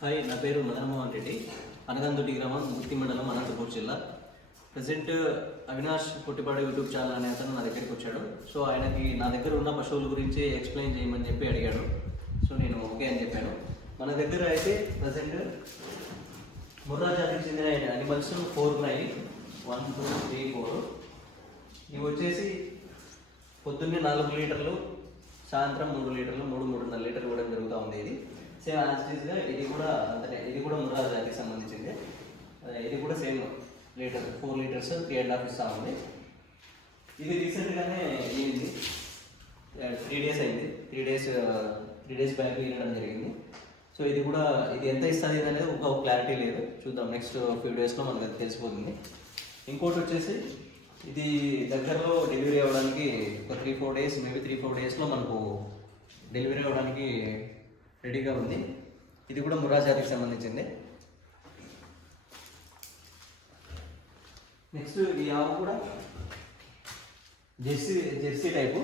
Hi నా పేరు మదనమోహన్ రెడ్డి. అనగందుటి గ్రామం గుర్తి మండలం అనంతపూర్ జిల్లా. Present Avinash Puttipadu YouTube channel అనే అతను నా దగ్గరికి వచ్చాడు. సో ఆయనకి నా దగ్గర ఉన్న పశువుల గురించి ఎక్స్ప్లెయిన్ చేయమని చెప్పి అడిగాడు. సో నేను ఓకే అని చెప్పాను. మన దగ్గర అయితే ప్రజెంట్ ముర్రా జాతికి చెందిన అనిమల్స్ ఫోర్ ఉన్నాయి. One two three four. ఇవి వచ్చేసి పొద్దున్నే నాలుగు లీటర్లు సాయంత్రం మూడు లీటర్లు మూడు మూడున్నర లీటర్లు ఇవ్వడం జరుగుతూ ఉంది ఇది. సేమ్ యాజిటీస్గా ఇది కూడా అంతనే ఇది కూడా ముర్రా జాతికి సంబంధించింది. ఇది కూడా same litre four litres three and half ఇస్తా ఉంది. ఇది రీసెంట్గానే అయ్యింది. త్రీ డేస్ అయింది. Three days three days back వెళ్ళడం జరిగింది. సో ఇది కూడా ఇది ఎంత ఇస్తుంది అనేది ఒక క్లారిటీ లేదు. చూద్దాం నెక్స్ట్ ఫ్యూ డేస్లో మనకు అది తెలిసిపోతుంది. ఇంకోటి వచ్చేసి ఇది దగ్గరలో డెలివరీ అవ్వడానికి ఒక three four days maybe three four డేస్లో మనకు డెలివరీ అవ్వడానికి రెడీగా ఉంది. ఇది కూడా మురా జాతికి సంబంధించింది. నెక్స్ట్ ఈ ఆవు కూడా జెర్సీ జెర్సీ టైపు.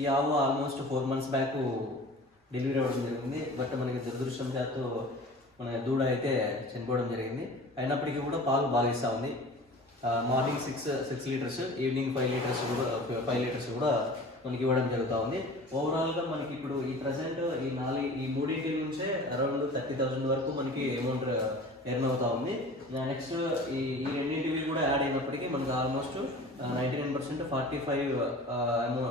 ఈ ఆవు almost four months back delivery అవ్వడం జరిగింది. బట్ మనకి దురదృష్టం చేస్తూ మన దూడ అయితే చనిపోవడం జరిగింది. అయినప్పటికీ కూడా పాలు బాగా ఇస్తూ ఉంది. Morning six six litres evening five litres కూడా ఫైవ్ లీటర్స్ కూడా మనకి ఇవ్వడం జరుగుతూ ఉంది ఓవరాల్గా మనకి ఇప్పుడు ఈ ప్రజెంట్ ఈ నాలుగు ఈ మూడింటి నుంచే అరౌండ్ థర్టీ థౌసండ్ వరకు మనకి అమౌంట్ ఎర్న్ అవుతా ఉంది నెక్స్ట్ ఈ ఈ రెండింటివి కూడా యాడ్ అయినప్పటికీ మనకి almost ninety nine percent forty five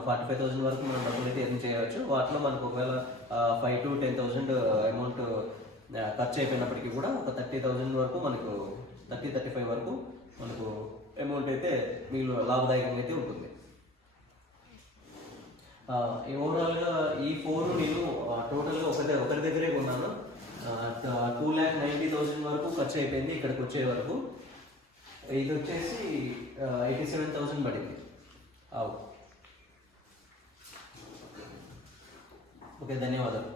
forty five thousand వరకు మనం డబ్బులు అయితే ఎర్న్ చేయవచ్చు. వాటిలో మనకు ఒకవేళ five to ten thousand amount ఖర్చు అయిపోయినప్పటికీ కూడా ఒక థర్టీ థౌసండ్ వరకు మనకు థర్టీ థర్టీ ఫైవ్ వరకు మనకు అమౌంట్ అయితే మీకు లాభదాయకంగా అయితే ఉంటుంది. ఓవరాల్గా ఈ ఫోన్ నేను టోటల్గా ఒకరి ఒకరి దగ్గరే కొన్నాను. టూ ల్యాక్ నైంటీ థౌసండ్ వరకు ఖర్చు అయిపోయింది ఇక్కడికి వచ్చే వరకు. ఇది వచ్చేసి ఎయిటీ సెవెన్ థౌసండ్ పడింది. అవు. ఓకే ధన్యవాదాలు.